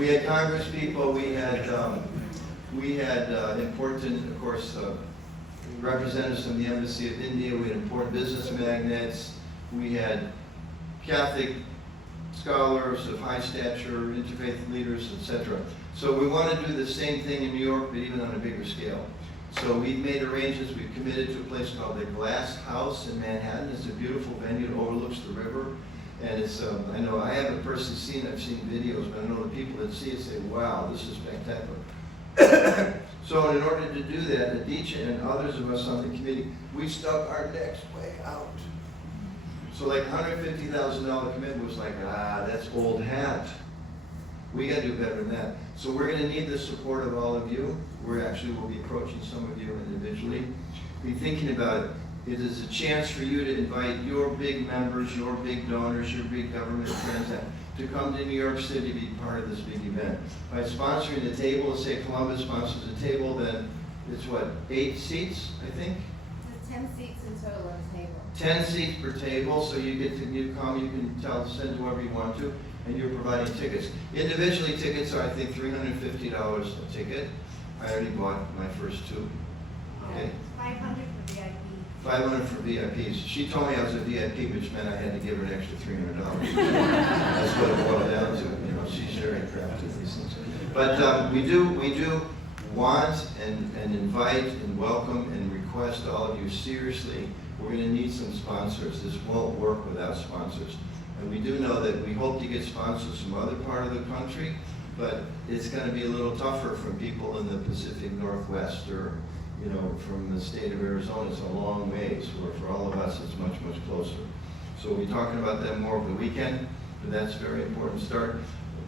We had Congress people, we had important, of course, representatives from the Embassy of India, we had important business magnates, we had Catholic scholars of high stature, interfaith leaders, etc. So we want to do the same thing in New York, but even on a bigger scale. So we've made arrangements, we've committed to a place called the Glass House in Manhattan. It's a beautiful venue, it overlooks the river. And it's, I know I haven't personally seen it, I've seen videos, but I know the people that see it say, wow, this is spectacular. So in order to do that, Aditya and others of us on the committee, we stuck our necks way out. So like $150,000 commitment was like, that's old hat. We got to do better than that. So we're going to need the support of all of you. We're actually will be approaching some of you individually. Be thinking about it. It is a chance for you to invite your big members, your big donors, your big government friends to come to New York City to be part of this big event. By sponsoring the table, say Columbus sponsors the table, then it's what, 8 seats, I think? There's 10 seats in total on the table. 10 seats per table, so you get to come, you can send whoever you want to, and you're providing tickets. Individually, tickets are, I think, $350 a ticket. I already bought my first 2. Okay. 500 for VIP. 500 for VIPs. She told me I was a VIP, which meant I had to give her an extra $300. That's what it boiled down to. You know, she's very crafty with these things. But we do want and invite and welcome and request all of you seriously. We're going to need some sponsors. This won't work without sponsors. And we do know that we hope to get sponsors from other part of the country, but it's going to be a little tougher from people in the Pacific Northwest or, you know, from the state of Arizona. It's a long ways, where for all of us it's much, much closer. So we'll be talking about that more over the weekend, but that's very important. Start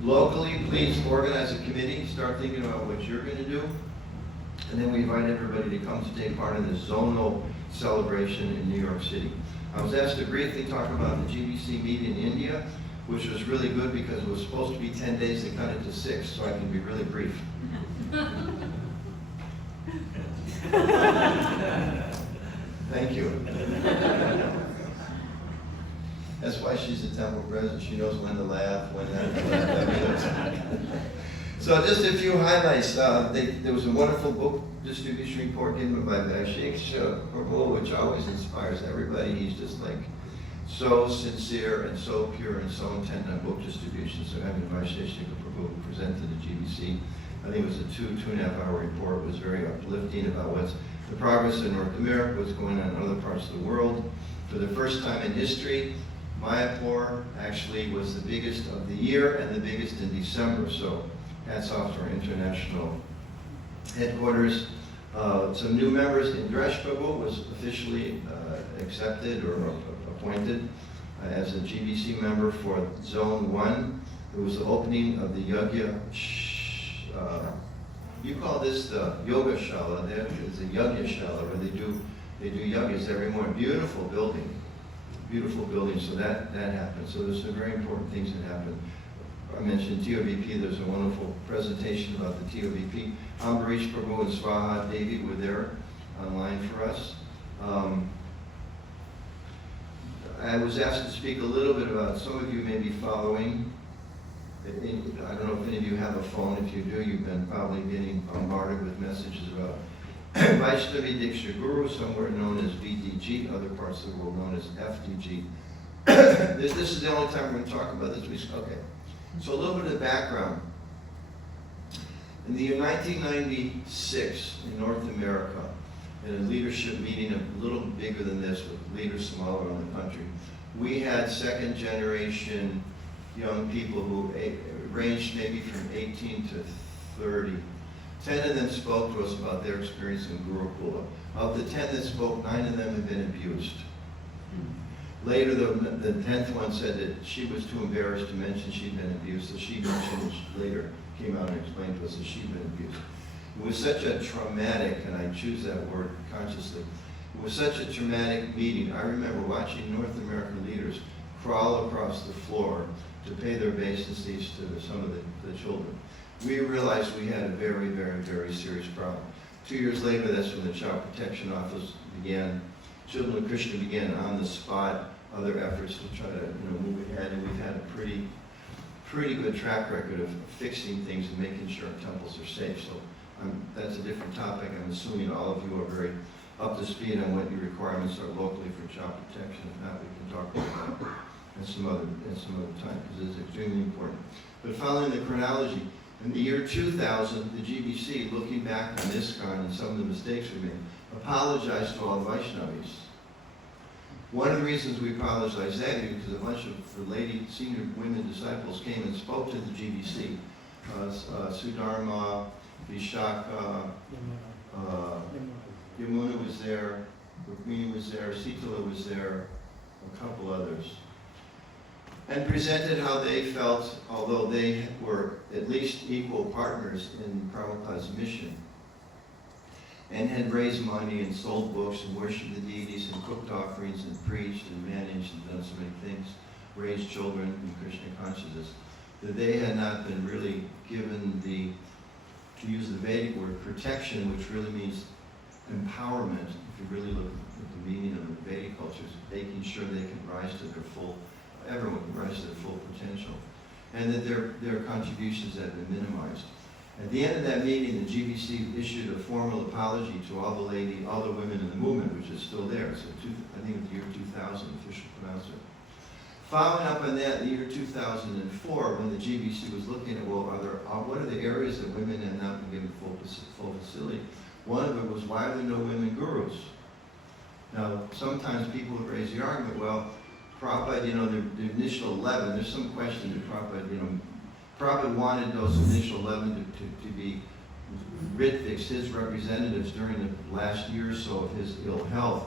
locally, please organize a committee, start thinking about what you're going to do, and then we invite everybody to come to take part in this zonal celebration in New York City. I was asked to briefly talk about the GBC meet in India, which was really good because it was supposed to be 10 days, they cut it to 6, so I can be really brief. Thank you. That's why she's a temple president. She knows when to laugh, when not to laugh. So just a few highlights. There was a wonderful book distribution report given by ISKCON, which always inspires everybody. He's just like so sincere and so pure and so intent on book distribution. So having ISKCON present to the GBC, I think it was a 2.5 hour report. It was very uplifting about what's the progress in North America, what's going on in other parts of the world. For the first time in history, Mayapur actually was the biggest of the year and the biggest in December. So hats off to our international headquarters. Some new members. Indresh Prabhu was officially accepted or appointed as a GBC member for Zone 1. It was the opening of the Yagya. You call this the Yoga Shala. There is a Yagya Shala where they do yagas every morning. Beautiful building. Beautiful building. So that happened. So there's some very important things that happened. I mentioned TOVP. There's a wonderful presentation about the TOVP. Ambarish Prabhu and Swaha Devi were there online for us. I was asked to speak a little bit about, some of you may be following. I don't know if any of you have a phone. If you do, you've been probably getting bombarded with messages about Vaishnavi Diksha Guru, somewhere known as VDG, other parts of the world known as FDG. This is the only time we're going to talk about this. Okay. So a little bit of background. In the year 1996, in North America, in a leadership meeting a little bigger than this with leaders from all around the country, we had second generation young people who ranged maybe from 18 to 30. 10 of them spoke to us about their experience in Gurukula. Of the 10 that spoke, 9 of them had been abused. Later, the 10th one said that she was too embarrassed to mention she'd been abused, so she mentioned later, came out and explained to us that she'd been abused. It was such a traumatic, and I choose that word consciously, it was such a traumatic meeting. I remember watching North American leaders crawl across the floor to pay their obeisances to some of the children. We realized we had a very, very, very serious problem. 2 years later, that's when the Child Protection Office began. Children of Krishna began on the spot other efforts to try to move ahead, and we've had a pretty good track record of fixing things and making sure temples are safe. So that's a different topic. I'm assuming all of you are very up to speed on what your requirements are locally for child protection. If not, we can talk about that at some other time, because it's extremely important. But following the chronology, in the year 2000, the GBC, looking back on ISKCON and some of the mistakes we made, apologized to all the Vaishnavis. One of the reasons we apologized that is because a bunch of the senior women disciples came and spoke to the GBC. Sudharma, Vishaka, Yamuna was there, Rukmini was there, Sitala was there, a couple others. And presented how they felt, although they were at least equal partners in Prabhupada's mission, and had raised money and sold books and worshipped the deities and cooked offerings and preached and managed and done so many things, raised children in Krishna consciousness, that they had not been really given the, to use the Vedic word, protection, which really means empowerment. If you really look at the meaning of the Vedic cultures, making sure they can rise to their full, everyone can rise to their full potential, and that their contributions had been minimized. At the end of that meeting, the GBC issued a formal apology to all the women in the movement, which is still there. So I think it's the year 2000, official pronouncement. Following up on that, in the year 2004, when the GBC was looking at, well, what are the areas that women have not been given full facility? One of it was, why are there no women gurus? Now, sometimes people would raise the argument, well, Prabhupada, the initial 11, there's some question to Prabhupada, Prabhupada wanted those initial 11 to be Ritvaks, his representatives during the last year or so of his ill health.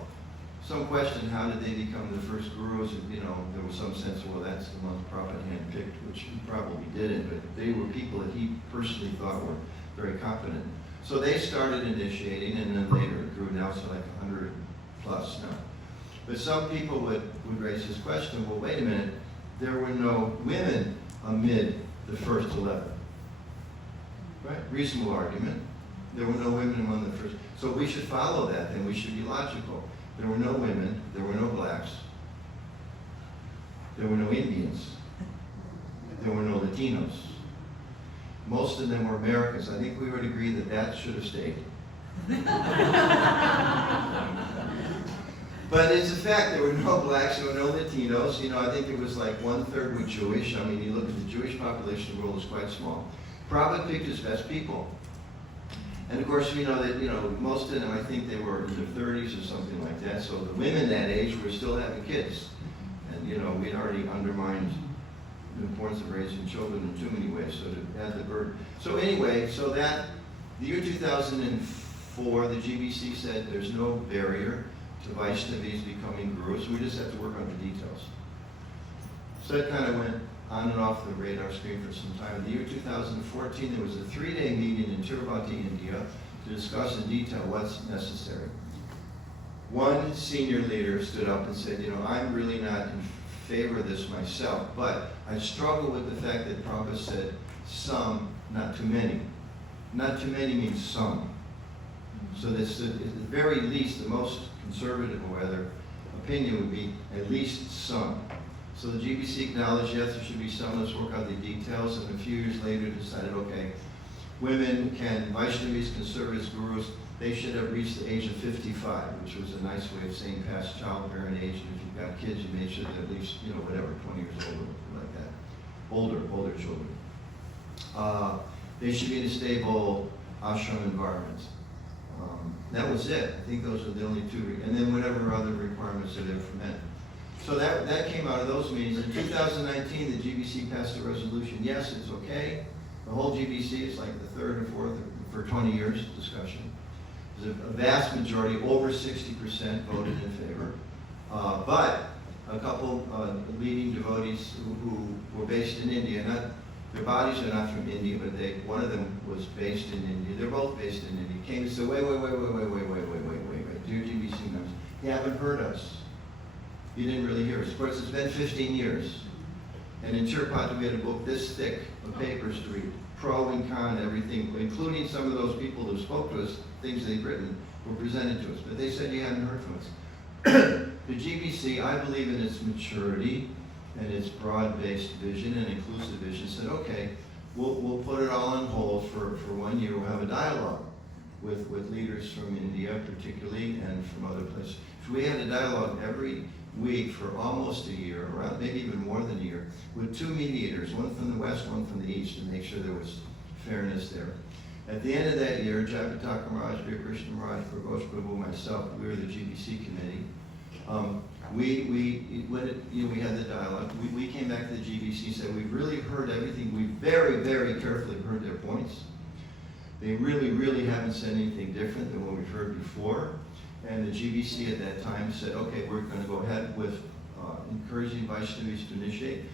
Some question, how did they become the first gurus? And, there was some sense of, well, that's the ones Prabhupada handpicked, which he probably didn't, but they were people that he personally thought were very competent. So they started initiating, and then later it grew now to like 100 plus now. But some people would raise this question, well, wait a minute, there were no women amid the first 11. Right? Reasonable argument. There were no women among the first. So we should follow that, then we should be logical. There were no women, there were no blacks, there were no Indians, there were no Latinos. Most of them were Americans. I think we would agree that that should have stayed. But it's a fact, there were no blacks, there were no Latinos. I think it was like 1/3 were Jewish. I mean, you look at the Jewish population in the world is quite small. Prabhupada picked his best people. And of course, we know that, most of them, I think they were in their 30s or something like that. So the women that age were still having kids. And, we'd already undermined the importance of raising children in too many ways, so to add the burden. So anyway, the year 2004, the GBC said there's no barrier to Vaishnavis becoming gurus. We just have to work on the details. So that kind of went on and off the radar screen for some time. In the year 2014, there was a 3-day meeting in Tirupati, India, to discuss in detail what's necessary. One senior leader stood up and said, I'm really not in favor of this myself, but I struggle with the fact that Prabhupada said some, not too many. Not too many means some. So this, at the very least, the most conservative opinion would be at least some. So the GBC acknowledged, yes, there should be some, let's work out the details, and a few years later decided, okay, Vaishnavis can serve as gurus, they should have reached the age of 55, which was a nice way of saying past childbearing age, and if you've got kids, you made sure that at least, 20 years old, like that. Older children. They should be in a stable ashram environment. That was it. I think those are the only two, and then whatever other requirements that are met. So that came out of those meetings. In 2019, the GBC passed a resolution. Yes, it's okay. The whole GBC is like the third or fourth for 20 years discussion. There's a vast majority, over 60%, voted in favor. But a couple leading devotees who were based in India, their bodies are not from India, but one of them was based in India. They're both based in India. Came and said, wait, dear GBC members, you haven't heard us. You didn't really hear us. Of course, it's been 15 years. And in Tirupati, we had a book this thick of papers to read, pro and con, everything, including some of those people who spoke to us, things they'd written, were presented to us. But they said you hadn't heard from us. The GBC, I believe in its maturity, and its broad-based vision and inclusive vision said, okay, we'll put it all on hold for 1 year. We'll have a dialogue with leaders from India particularly and from other places. So we had a dialogue every week for almost a year, around maybe even more than a year, with 2 mediators, one from the West, one from the East, to make sure there was fairness there. At the end of that year, Jayapataka Maharaj, Vira Krishna Maharaj, Prabhu Prabhu, myself, we were the GBC committee. We had the dialogue. We came back to the GBC and said, we've really heard everything. We very, very carefully heard their points. They really, really haven't said anything different than what we've heard before. And the GBC at that time said, okay, we're going to go ahead with encouraging Vaishnavis to initiate.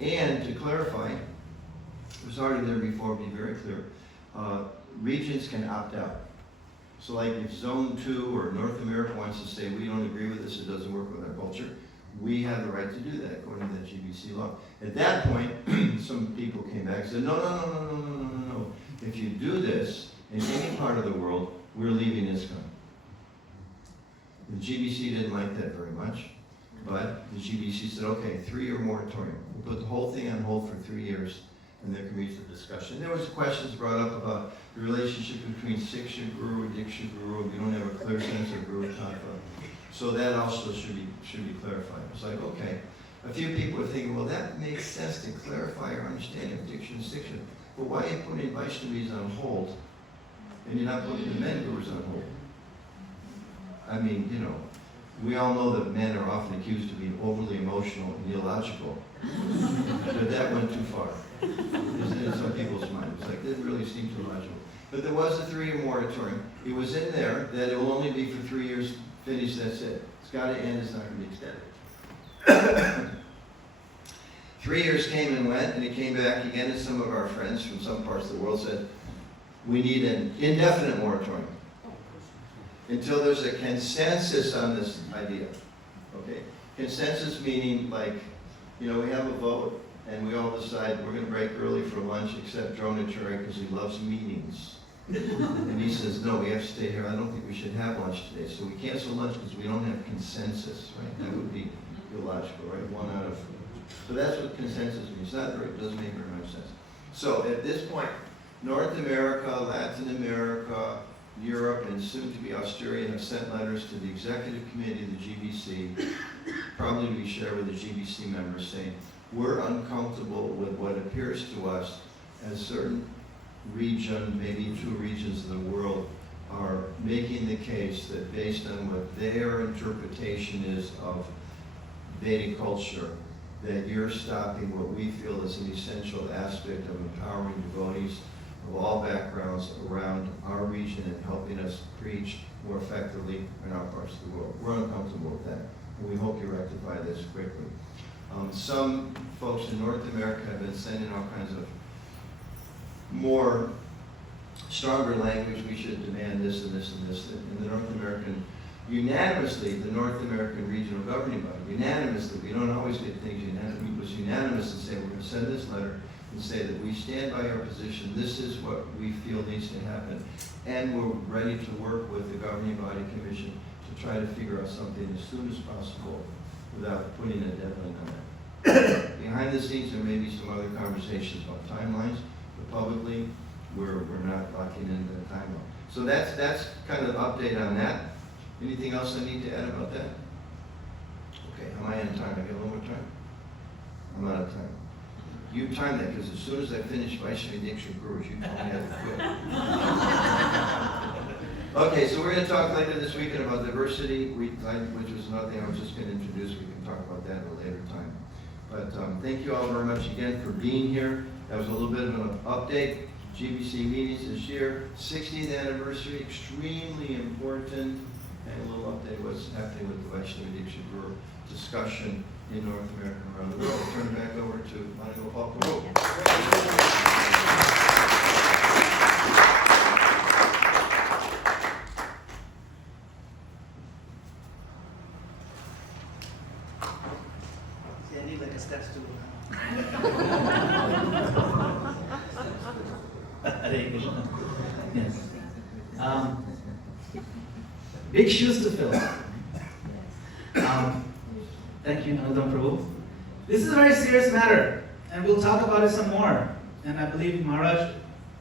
And to clarify, it was already there before, be very clear, regions can opt out. So like if Zone 2 or North America wants to say, we don't agree with this, it doesn't work with our culture, we have the right to do that according to that GBC law. At that point, some people came back and said, no. If you do this in any part of the world, we're leaving ISKCON. The GBC didn't like that very much, but the GBC said, okay, 3-year moratorium. We'll put the whole thing on hold for 3 years, and there can be some discussion. There was questions brought up about the relationship between Siksha Guru and Diksha Guru. We don't have a clear sense of Guru Tattva. So that also should be clarified. It's like, okay. A few people are thinking, well, that makes sense to clarify our understanding of Diksha and Siksha. But why are you putting Vaishnavis on hold, and you're not putting the men Gurus on hold? I mean, you know, we all know that men are often accused of being overly emotional and illogical. But that went too far. In some people's minds. It's like, it didn't really seem too logical. But there was a 3-year moratorium. It was in there that it will only be for 3 years, finish, that's it. It's got to end, it's not going to be extended. 3 years came and went, and it came back again, and some of our friends from some parts of the world said, we need an indefinite moratorium until there's a consensus on this idea. Okay? Consensus meaning, like, you know, we have a vote, and we all decide we're going to break early for lunch, except Dronacharya because he loves meetings. And he says, no, we have to stay here. I don't think we should have lunch today. So we cancel lunch because we don't have consensus, right? That would be illogical, right? 1 out of 4. So that's what consensus means. It doesn't make very much sense. So at this point, North America, Latin America, Europe, and soon to be Australia have sent letters to the executive committee of the GBC, probably to be shared with the GBC members, saying, we're uncomfortable with what appears to us as certain region, maybe 2 regions of the world, are making the case that based on what their interpretation is of Vedic culture, that you're stopping what we feel is an essential aspect of empowering devotees of all backgrounds around our region and helping us preach more effectively in our parts of the world. We're uncomfortable with that, and we hope you rectify this quickly. Some folks in North America have been sending all kinds of more stronger language. We should demand this and this and this. And the North American, unanimously, the North American Regional Governing Body, unanimously, we don't always get things unanimous, it was unanimous and say, we're going to send this letter and say that we stand by our position, this is what we feel needs to happen, and we're ready to work with the Governing Body Commission to try to figure out something as soon as possible without putting a deadline on it. Behind the scenes, there may be some other conversations about timelines, but publicly, we're not locking into the timeline. So that's kind of the update on that. Anything else I need to add about that? Okay, am I on time? I got a little more time? I'm out of time. You time that, because as soon as I finish Vaishnavi Diksha Gurus, you told me I have to quit. Okay, so we're going to talk later this weekend about diversity, which was another thing I was just going to introduce. We can talk about that at a later time. But thank you all very much again for being here. That was a little bit of an update. GBC meetings this year, 60th anniversary, extremely important, and a little update what's happening with the Vaishnavi Diksha Guru discussion in North America and around the world. I'll turn it back over to Madana-gopāla. I need like a step stool. Hare Krishna. Yes. Big shoes to fill. Thank you, Anandam Prabhu. This is a very serious matter, and we'll talk about it some more. And I believe Maharaj,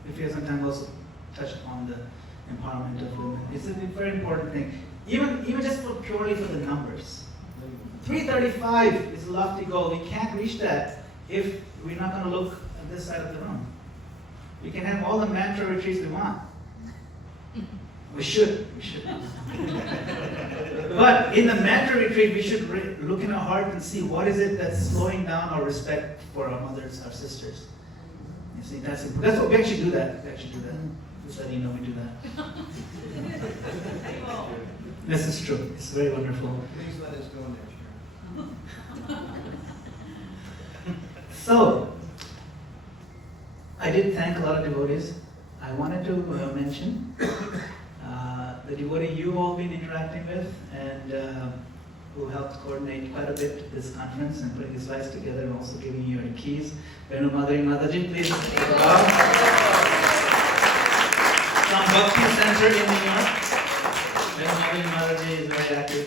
if he has some time, also touch upon the empowerment of women. It's a very important thing, even just purely for the numbers. 335 is a lofty goal. We can't reach that if we're not going to look at this side of the room. We can have all the mantra retreats we want. We should. But in the mantra retreat, we should look in our heart and see what is it that's slowing down our respect for our mothers, our sisters. You see, that's what we actually do that. Just letting you know we do that. This is true. It's very wonderful. Please let us go next year. So, I did thank a lot of devotees. I wanted to mention the devotee you've all been interacting with and who helped coordinate quite a bit this conference and putting these slides together and also giving you your keys. Venu Madhuri Mataji, please. From Bhakti Center in New York. Venu Madhuri Mataji is very active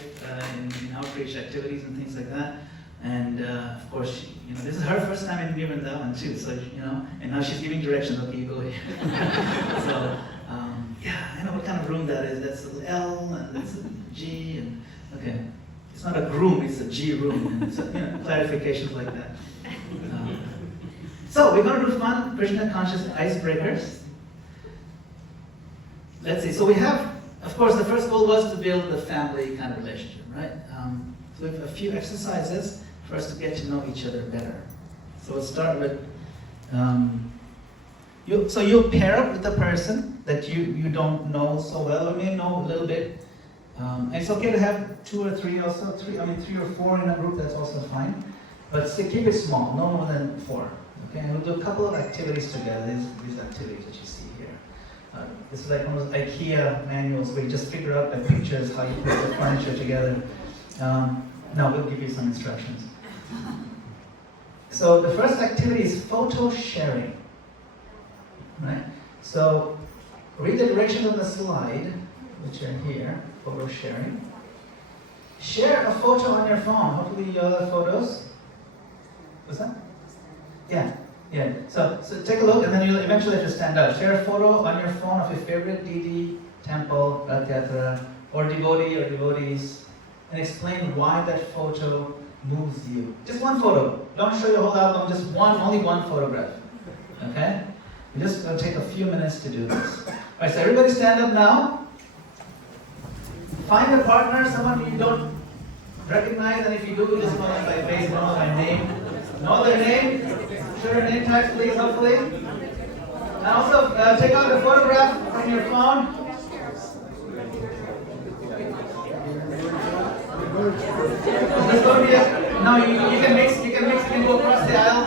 in outreach activities and things like that. And of course, this is her first time in New Vrindavan too, so, and now she's giving directions, okay, you go here. So, yeah, I know what kind of room that is. That's an L, and that's a G, and, okay. It's not a groom, it's a G room, and so, clarifications like that. So, we're going to do fun Krishna conscious icebreakers. Let's see, so we have, of course, the first goal was to build the family kind of relationship, right? So we have a few exercises for us to get to know each other better. So we'll start with, you'll pair up with a person that you don't know so well, or may know a little bit. And it's okay to have 2 or 3 also, 3 or 4 in a group, that's also fine. But keep it small, no more than 4. Okay, and we'll do a couple of activities together, these activities that you see here. This is like one of those IKEA manuals where you just figure out by pictures how you put the furniture together. Now we'll give you some instructions. So the first activity is photo sharing. Right? So read the directions on the slide, which are here, photo sharing. Share a photo on your phone. Hopefully you all have photos. What's that? Yeah. So take a look, and then you'll eventually have to stand up. Share a photo on your phone of your favorite deity, temple, Rath Yatra, or devotee or devotees, and explain why that photo moves you. Just one photo. Don't show your whole album, just only one photograph. Okay? We're just going to take a few minutes to do this. Alright, so everybody stand up now. Find a partner, someone you don't recognize, and if you do, just know them by face, don't know by name. Know their name. Show your name tags, please, hopefully. And also, take out a photograph from your phone. No, you can mix, you can go across the aisle.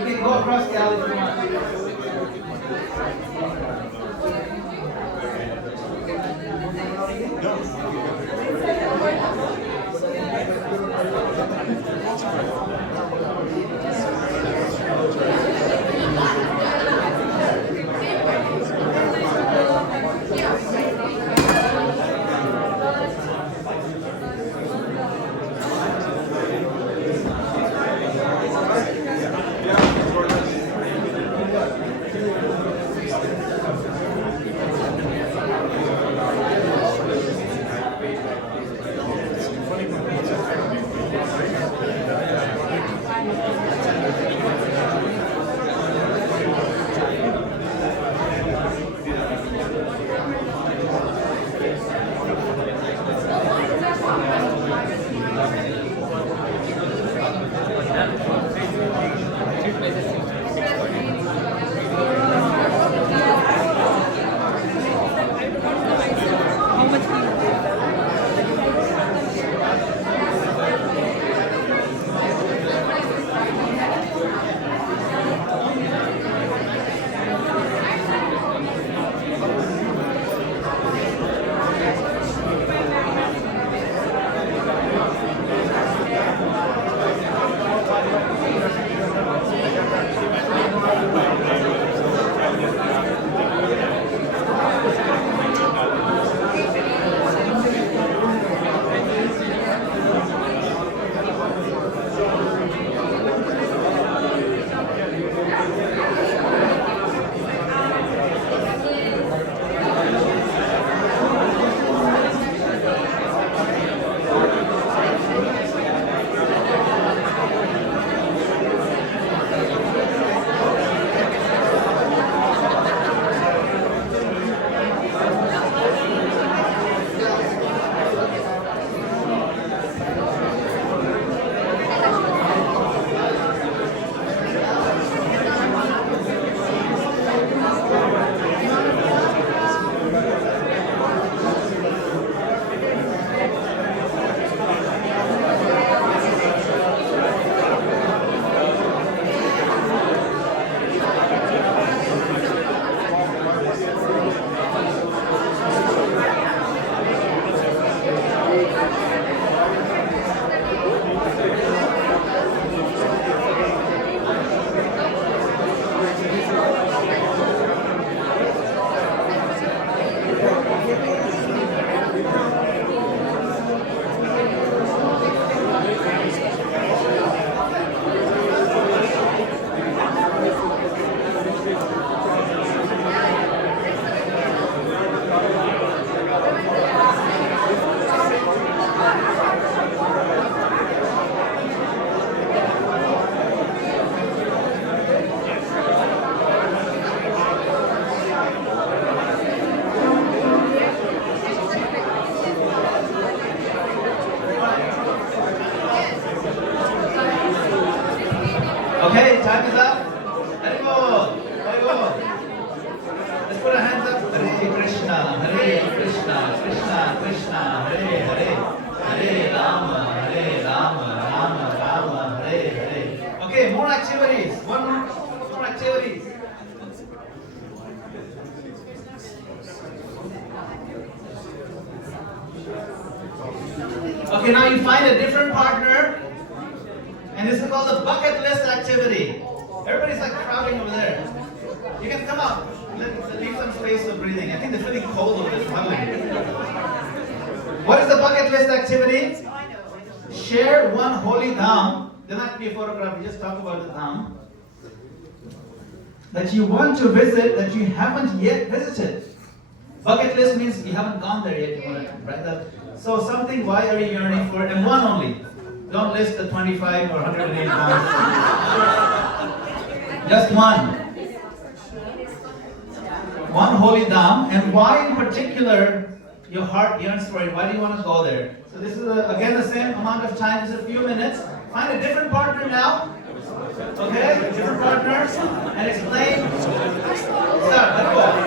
You can go across the aisle if you want. Okay, now you find a different partner, and this is called the bucket list activity. Everybody's like crowding over there. You can come up. Leave some space for breathing. I think they're feeling cold over there. What is the bucket list activity? Share one holy dham. Doesn't have to be a photograph. We just talk about the dham that you want to visit that you haven't yet visited. Bucket list means you haven't gone there yet. You want to write that. So something. Why are you yearning for it? And one only. Don't list the 25 or 108 pounds. Just one. One holy dham. And why in particular your heart yearns for it? Why do you want to go there? So this is again the same amount of time. This is a few minutes. Find a different partner now. Okay? Different partners. And explain. Start. Let's go.